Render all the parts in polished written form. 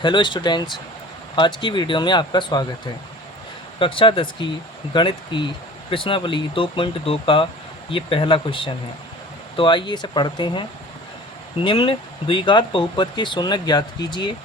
Hello students, आज की video में आपका स्वागत है। कक्षा 10 की गणित की प्रश्नावली 2.2 का ये पहला क्वेश्चन है। तो आइए इसे पढ़ते हैं। निम्न द्विघात बहुपद के शून्य ज्ञात कीजिए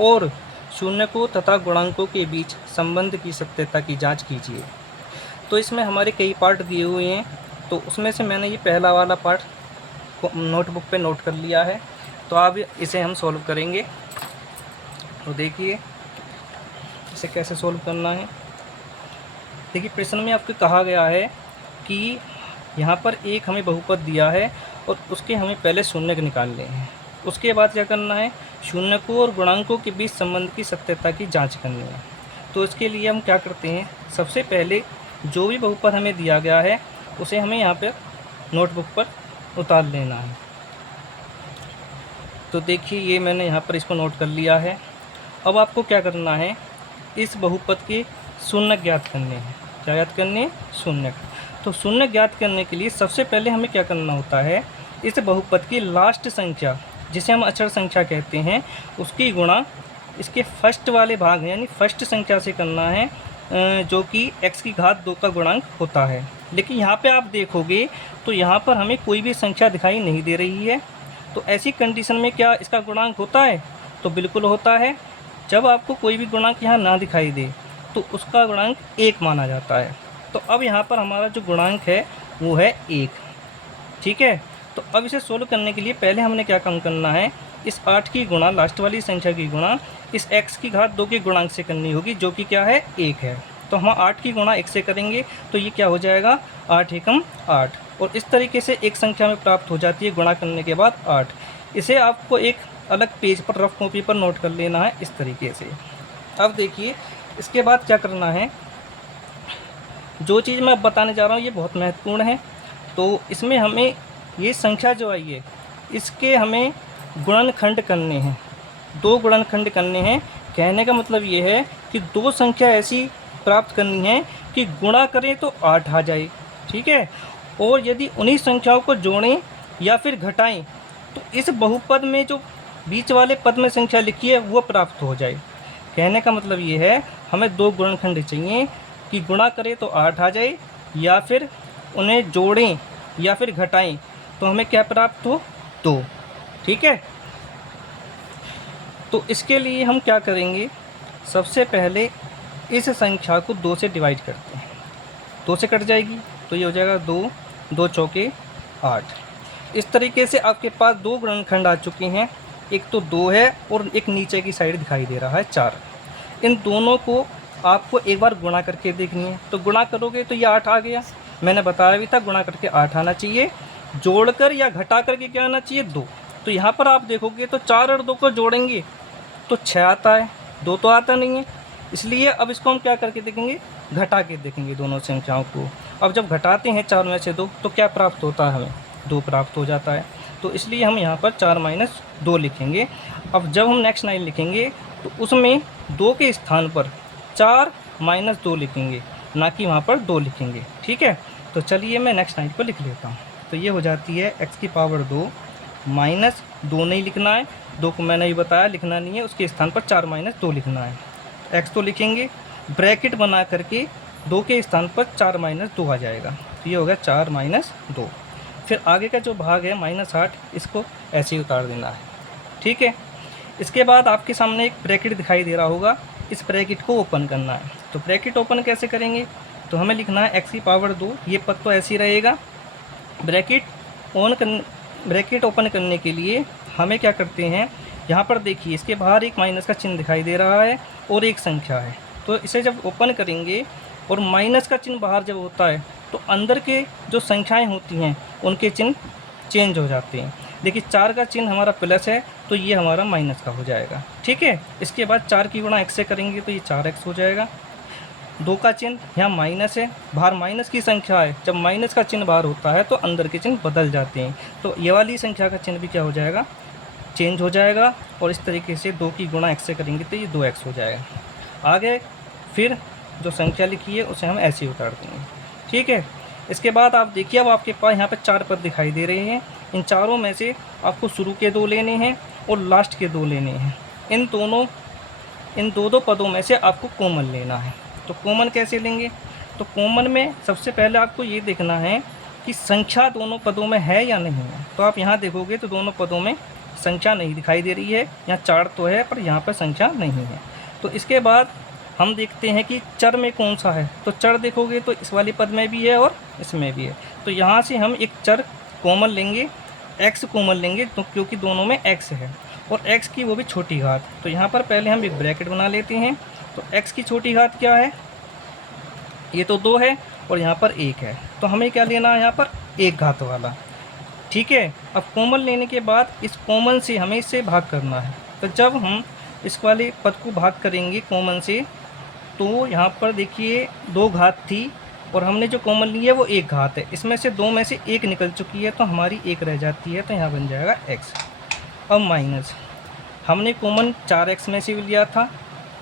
और शून्यकों तथा गुणांकों के बीच संबंध की सत्यता की जांच कीजिए। तो इसमें हमारे कई पार्ट दिए हुए हैं, तो उसमें से मैंने ये पहला वाला पार्ट नोटबुक पे नोट कर लिया है। तो अब इसे हम सॉल्व करेंगे। तो देखिए इसे कैसे सोल्व करना है। देखिए प्रश्न में आपको कहा गया है कि यहाँ पर एक हमें बहुपद दिया है और उसके हमें पहले शून्य निकालने हैं। उसके बाद क्या करना है, शून्यकों और गुणांकों के बीच संबंध की सत्यता की जांच करनी है। तो इसके लिए हम क्या करते हैं, सबसे पहले जो भी बहुपद हमें दिया गया है उसे हमें यहाँ पर नोटबुक पर उतार लेना है। तो देखिए ये मैंने यहाँ पर इसको नोट कर लिया है। अब आपको क्या करना है, इस बहुपद के शून्य ज्ञात करने हैं। क्या ज्ञात करने हैं? शून्य। तो शून्य ज्ञात करने के लिए सबसे पहले हमें क्या करना होता है, इस बहुपद की लास्ट संख्या जिसे हम अचर संख्या कहते हैं उसकी गुणा इसके फर्स्ट वाले भाग यानी फर्स्ट संख्या से करना है, जो कि x की घात 2 का गुणांक होता है। लेकिन यहाँ पे आप देखोगे तो यहाँ पर हमें कोई भी संख्या दिखाई नहीं दे रही है। तो ऐसी कंडीशन में क्या इसका गुणांक होता है? तो बिल्कुल होता है। जब आपको कोई भी गुणांक यहाँ ना दिखाई दे तो उसका गुणांक 1 माना जाता है। तो अब यहाँ पर हमारा जो गुणांक है वो है 1। ठीक है। तो अब इसे सोल्व करने के लिए पहले हमने क्या काम करना है, इस 8 की गुणा लास्ट वाली संख्या की गुणा इस x की घात 2 के गुणांक से करनी होगी, जो कि क्या है 1 है। तो हम 8 की गुणा 1 से करेंगे तो ये क्या हो जाएगा, 8 एकम 8। और इस तरीके से एक संख्या में प्राप्त हो जाती है गुणा करने के बाद 8। इसे आपको एक अलग पेज पर रफ कॉपी पर नोट कर लेना है इस तरीके से। अब देखिए इसके बाद क्या करना है, जो चीज़ मैं अब बताने जा रहा हूँ ये बहुत महत्वपूर्ण है। तो इसमें हमें ये संख्या जो आई है इसके हमें गुणनखंड करने हैं, 2 गुणनखंड करने हैं। कहने का मतलब ये है कि 2 संख्या ऐसी प्राप्त करनी है कि गुणा करें तो 8 आ जाए। ठीक है। और यदि उन्हीं संख्याओं को जोड़ें या फिर घटाएं तो इस बहुपद में जो बीच वाले पद में संख्या लिखी है वो प्राप्त हो जाए। कहने का मतलब ये है हमें 2 गुणनखंड चाहिए कि गुणा करें तो 8 आ जाए या फिर उन्हें जोड़ें या फिर घटाएं तो हमें क्या प्राप्त हो, 2। ठीक है। तो इसके लिए हम क्या करेंगे, सबसे पहले इस संख्या को 2 से डिवाइड करते हैं। 2 से कट जाएगी तो ये हो जाएगा 2, 2 चौके 8। इस तरीके से आपके पास 2 गुणनखंड आ चुके हैं। एक तो 2 है और एक नीचे की साइड दिखाई दे रहा है 4। इन दोनों को आपको एक बार गुणा करके देखनी है। तो गुणा करोगे तो ये 8 आ गया। मैंने बताया भी था गुणा करके 8 आना चाहिए, जोड़कर या घटा करके क्या आना चाहिए, 2। तो यहाँ पर आप देखोगे तो 4 और 2 को जोड़ेंगे तो 6 आता है, 2 तो आता नहीं है। इसलिए अब इसको हम क्या करके देखेंगे, घटा के देखेंगे दोनों संख्याओं को। अब जब घटाते हैं 4 में से 2 तो क्या प्राप्त होता है, हमें 2 प्राप्त हो जाता है। तो इसलिए हम यहाँ पर 4 माइनस 2 लिखेंगे। अब जब हम नेक्स्ट लाइन लिखेंगे तो उसमें 2 के स्थान पर 4 माइनस 2 लिखेंगे, ना कि वहाँ पर 2 लिखेंगे। ठीक है। तो चलिए मैं नेक्स्ट लाइन पर लिख लेता हूँ। तो ये हो जाती है x की पावर 2 माइनस 2 नहीं लिखना है, 2 को मैंने ही बताया लिखना नहीं है, उसके स्थान पर 4 माइनस 2 लिखना है। x तो लिखेंगे, ब्रैकेट बना करके 2 के स्थान पर 4 माइनस 2 आ जाएगा। तो ये हो गया 4 माइनस 2। फिर आगे का जो भाग है -8, इसको ऐसे ही उतार देना है। ठीक है। इसके बाद आपके सामने एक ब्रैकेट दिखाई दे रहा होगा, इस ब्रैकेट को ओपन करना है। तो ब्रैकेट ओपन कैसे करेंगे, तो हमें लिखना है x की पावर 2, ये पद तो ऐसे ही रहेगा। ब्रैकेट ओपन करने के लिए हमें क्या करते हैं, यहाँ पर देखिए इसके बाहर एक माइनस का चिन्ह दिखाई दे रहा है और एक संख्या है। तो इसे जब ओपन करेंगे और माइनस का चिन्ह बाहर जब होता है तो अंदर के जो संख्याएं होती हैं उनके चिन्ह चेंज हो जाते हैं। देखिए 4 का चिन्ह हमारा प्लस है तो ये हमारा माइनस का हो जाएगा। ठीक है। इसके बाद 4 की गुणा x से करेंगे तो ये 4x हो जाएगा। 2 का चिन्ह यहाँ माइनस है, बाहर माइनस की संख्या है, जब माइनस का चिन्ह बाहर होता है तो अंदर के चिन्ह बदल जाते हैं। तो ये वाली संख्या का चिन्ह भी क्या हो जाएगा, चेंज हो जाएगा। और इस तरीके से 2 की गुणा x से करेंगे तो ये 2x हो जाएगा। आगे फिर जो संख्या लिखी है उसे हम ऐसे ही उतार देंगे। ठीक है। इसके बाद आप देखिए अब आपके पास यहाँ पर 4 पद दिखाई दे रहे हैं। इन चारों में से आपको शुरू के 2 लेने हैं और लास्ट के 2 लेने हैं। इन दोनों इन दो पदों में से आपको कॉमन लेना है। तो कॉमन कैसे लेंगे? तो कॉमन में सबसे पहले आपको ये देखना है कि संख्या दोनों पदों में है या नहीं है। तो आप यहाँ देखोगे तो दोनों पदों में संख्या नहीं दिखाई दे रही है, यहाँ 4 तो है पर यहाँ पर संख्या नहीं है। तो इसके बाद हम देखते हैं कि चर में कौन सा है। तो चर देखोगे तो इस वाली पद में भी है और इसमें भी है। तो यहाँ से हम एक चर कॉमन लेंगे, x कॉमन लेंगे, तो क्योंकि दोनों में x है और x की वो भी छोटी घात। तो यहाँ पर पहले हम एक ब्रैकेट बना लेते हैं। तो x की छोटी घात क्या है? ये तो 2 है और यहाँ पर 1 है। तो हमें क्या लेना है यहाँ पर? 1 घात वाला। ठीक है। अब कॉमन लेने के बाद इस कॉमन से हमें इससे भाग करना है। तो जब हम इस वाले पद को भाग करेंगे कॉमन से, तो यहाँ पर देखिए 2 घात थी और हमने जो कॉमन ली है वो 1 घात है। इसमें से 2 में से 1 निकल चुकी है तो हमारी 1 रह जाती है। तो यहाँ बन जाएगा x। अब माइनस, हमने कॉमन 4x में से भी लिया था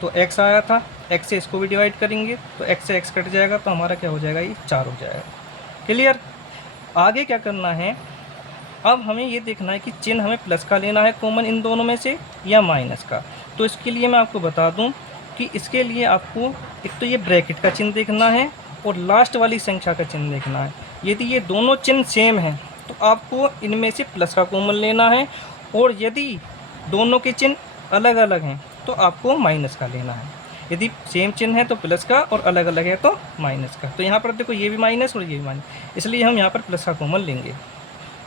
तो x आया था, x से इसको भी डिवाइड करेंगे तो x से x कट जाएगा तो हमारा क्या हो जाएगा? ये 4 हो जाएगा। क्लियर? आगे क्या करना है? अब हमें ये देखना है कि चिन्ह हमें प्लस का लेना है कॉमन इन दोनों में से या माइनस का। तो इसके लिए मैं आपको बता दूं कि इसके लिए आपको एक तो ये ब्रैकेट का चिन्ह देखना है और लास्ट वाली संख्या का चिन्ह देखना है। यदि ये दोनों चिन्ह सेम हैं तो आपको इनमें से प्लस का कॉमन लेना है, और यदि दोनों के चिन्ह अलग अलग हैं तो आपको माइनस का लेना है। यदि सेम चिन्ह है तो प्लस का और अलग अलग है तो माइनस का। तो यहाँ पर देखो ये भी माइनस और ये भी माइनस, इसलिए हम यहाँ पर प्लस का कॉमन लेंगे।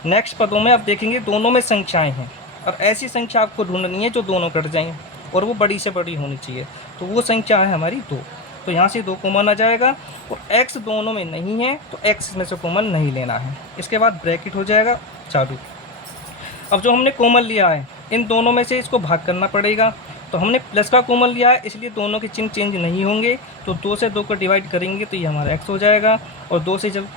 नेक्स्ट पदों में आप देखेंगे दोनों में संख्याएं हैं और ऐसी संख्या आपको ढूंढनी है जो दोनों कट जाएं और वो बड़ी से बड़ी होनी चाहिए। तो वो संख्या है हमारी 2। तो यहाँ से 2 कॉमन आ जाएगा और x दोनों में नहीं है तो x में से कॉमन नहीं लेना है। इसके बाद ब्रैकेट हो जाएगा चालू। अब जो हमने कॉमन लिया है इन दोनों में से इसको भाग करना पड़ेगा। तो हमने प्लस का कॉमन लिया है इसलिए दोनों के चिन्ह चेंज नहीं होंगे। तो 2 से 2 को डिवाइड करेंगे तो ये हमारा x हो जाएगा और 2 से जब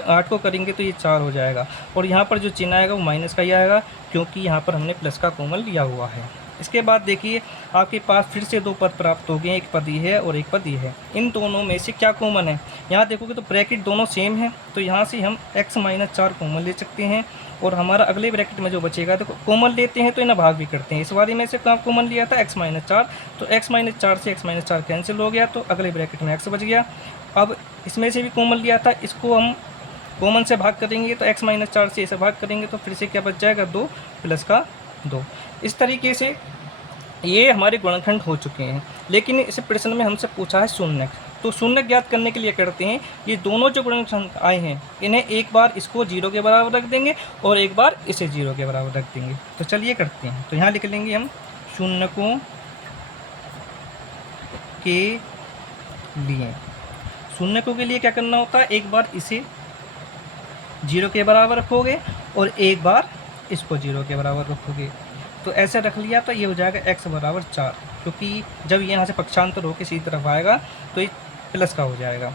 8 को करेंगे तो ये 4 हो जाएगा। और यहाँ पर जो चिन्ह आएगा वो माइनस का ही आएगा क्योंकि यहाँ पर हमने प्लस का कॉमन लिया हुआ है। इसके बाद देखिए आपके पास फिर से 2 पद प्राप्त हो गए, एक पद ये है और एक पद ये है। इन दोनों में से क्या कॉमन है? यहाँ देखोगे तो ब्रैकेट दोनों सेम है तो यहाँ से हम x - 4 कॉमन ले सकते हैं और हमारा अगले ब्रैकेट में जो बचेगा देखो कॉमन लेते हैं तो इन्हें भाग भी करते हैं। इस वाले में से कॉमन लिया था x - 4, तो x - 4 से x - 4 कैंसिल हो गया तो अगले ब्रैकेट में x बच गया। अब इसमें से भी कॉमन लिया था, इसको हम कॉमन से भाग करेंगे तो x - 4 से इसे भाग करेंगे तो फिर से क्या बच जाएगा? 2 प्लस का 2। इस तरीके से ये हमारे गुणनखंड हो चुके हैं। लेकिन इस प्रश्न में हमसे पूछा है शून्यक। तो शून्यक ज्ञात करने के लिए करते हैं, ये दोनों जो गुणनखंड आए हैं इन्हें एक बार इसको 0 के बराबर रख देंगे और एक बार इसे 0 के बराबर रख देंगे। तो चलिए करते हैं। तो यहाँ लिख लेंगे हम शून्यकों के लिए। शून्यकों के लिए क्या करना होता है? एक बार इसे 0 के बराबर रखोगे और एक बार इसको 0 के बराबर रखोगे। तो ऐसे रख लिया तो ये हो जाएगा x बराबर 4, क्योंकि जब ये यहाँ से पक्षांतर होकर सीधी तरफ आएगा तो ये प्लस का हो जाएगा।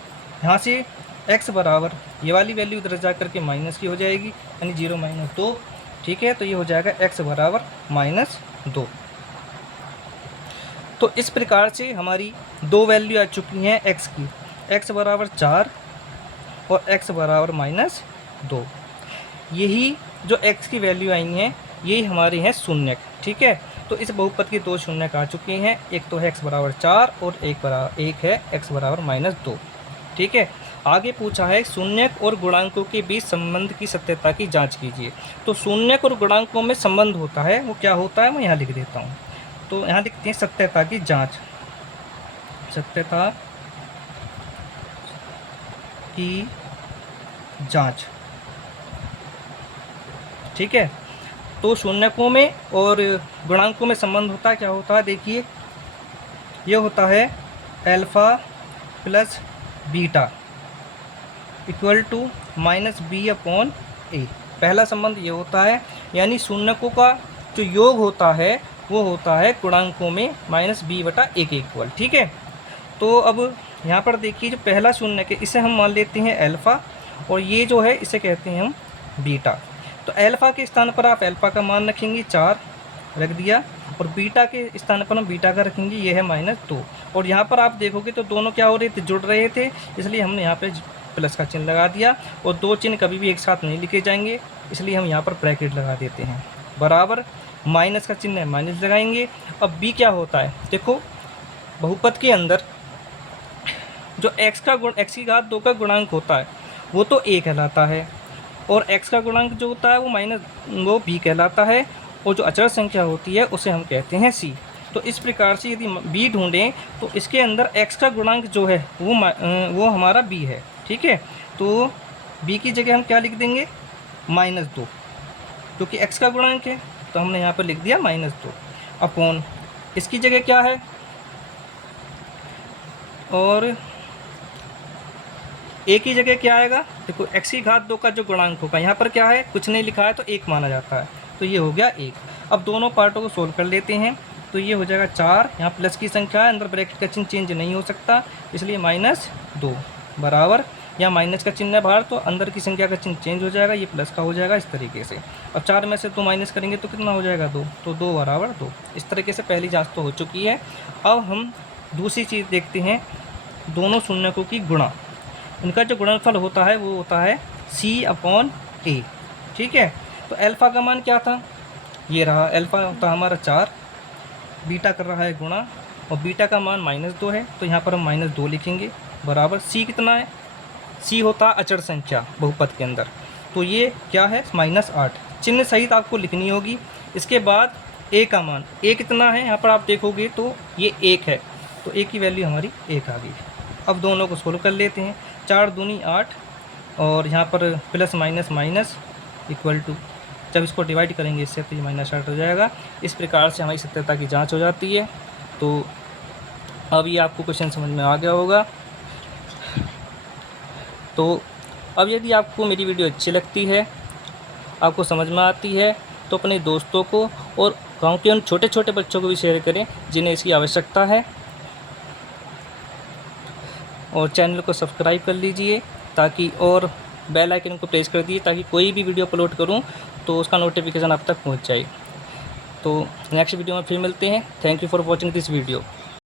यहाँ से x बराबर ये वाली वैल्यू इधर जा करके माइनस की हो जाएगी, यानी 0 - 2। ठीक है, तो ये हो जाएगा x बराबर -2। तो इस प्रकार से हमारी 2 वैल्यू आ चुकी हैं x की, x बराबर 4 और x बराबर -2। यही जो x की वैल्यू आई हैं यही हमारे हैं शून्यक। ठीक है, तो इस बहुपद के 2 शून्यक आ चुके हैं, एक तो है x बराबर 4 और एक है x बराबर -2। ठीक है, आगे पूछा है शून्यक और गुणांकों के बीच संबंध की सत्यता की जांच कीजिए। तो शून्यक और गुणांकों में संबंध होता है, वो क्या होता है मैं यहाँ लिख देता हूँ। तो यहाँ लिखते हैं सत्यता की जांच, सत्यता की जांच। ठीक है, तो शून्यकों में और गुणांकों में संबंध होता है, क्या होता है देखिए, ये होता है alpha plus beta equal to -b/a। पहला संबंध ये होता है, यानी शून्यकों का जो योग होता है वो होता है गुणांकों में -b/a के इक्वल। ठीक है, तो अब यहाँ पर देखिए जो पहला शून्यक है इसे हम मान लेते हैं अल्फ़ा और ये जो है इसे कहते हैं हम बीटा। तो अल्फ़ा के स्थान पर आप अल्फ़ा का मान रखेंगे 4 रख दिया और बीटा के स्थान पर हम बीटा का रखेंगे, ये है -2। और यहाँ पर आप देखोगे तो दोनों क्या हो रहे थे? जुड़ रहे थे, इसलिए हमने यहाँ पे प्लस का चिन्ह लगा दिया। और 2 चिन्ह कभी भी एक साथ नहीं लिखे जाएंगे, इसलिए हम यहाँ पर ब्रैकेट लगा देते हैं। बराबर माइनस का चिन्ह है, माइनस लगाएंगे। अब b क्या होता है देखो, बहुपद के अंदर जो x की घात 2 का गुणांक होता है वो तो a कहलाता है, और x का गुणांक जो होता है वो b कहलाता है, और जो अचर संख्या होती है उसे हम कहते हैं c। तो इस प्रकार से यदि b ढूंढें तो इसके अंदर x का गुणांक जो है वो हमारा b है। ठीक है, तो b की जगह हम क्या लिख देंगे, -2, क्योंकि x का गुणांक है तो हमने यहाँ पर लिख दिया -2 अपॉन इसकी जगह क्या है, और a की जगह क्या आएगा, देखो x की घात 2 का जो गुणांक होगा यहाँ पर क्या है, कुछ नहीं लिखा है तो 1 माना जाता है, तो ये हो गया 1। अब दोनों पार्टों को सोल्व कर लेते हैं, तो ये हो जाएगा 4, यहाँ प्लस की संख्या है, अंदर ब्रैकेट का चिन्ह चेंज नहीं हो सकता, इसलिए -2 बराबर, यहाँ माइनस का चिन्ह है बाहर तो अंदर की संख्या का चिन्ह चेंज हो जाएगा, ये प्लस का हो जाएगा इस तरीके से। अब 4 में से 2 माइनस करेंगे तो कितना हो जाएगा, 2, तो 2 बराबर 2। इस तरीके से पहली जांच तो हो चुकी है। अब हम दूसरी चीज़ देखते हैं, दोनों शून्यकों की गुणा, इनका जो गुणनफल होता है वो होता है c/a। ठीक है, तो अल्फ़ा का मान क्या था, ये रहा, अल्फ़ा होता हमारा 4, बीटा कर रहा है गुणा, और बीटा का मान -2 है, तो यहाँ पर हम -2 लिखेंगे बराबर, c कितना है, c होता है अचर संख्या बहुपद के अंदर, तो ये क्या है -8, चिन्ह सहित आपको लिखनी होगी। इसके बाद a का मान, a कितना है यहाँ पर आप देखोगे तो ये 1 है, तो a की वैल्यू हमारी 1 आ गई। अब दोनों को सोल्व कर लेते हैं, 4 दूनी 8, और यहाँ पर plus minus minus equal to, जब इसको डिवाइड करेंगे इससे तो ये -8 हो जाएगा। इस प्रकार से हमारी सत्यता की जांच हो जाती है। तो अब ये आपको क्वेश्चन समझ में आ गया होगा। तो अब यदि आपको मेरी वीडियो अच्छी लगती है, आपको समझ में आती है, तो अपने दोस्तों को और गांव के उन छोटे छोटे बच्चों को भी शेयर करें जिन्हें इसकी आवश्यकता है, और चैनल को सब्सक्राइब कर लीजिए ताकि, और बेल आइकन को प्रेस कर दीजिए ताकि कोई भी वीडियो अपलोड करूं तो उसका नोटिफिकेशन आप तक पहुंच जाए। तो नेक्स्ट वीडियो में फिर मिलते हैं। Thank you for watching this video.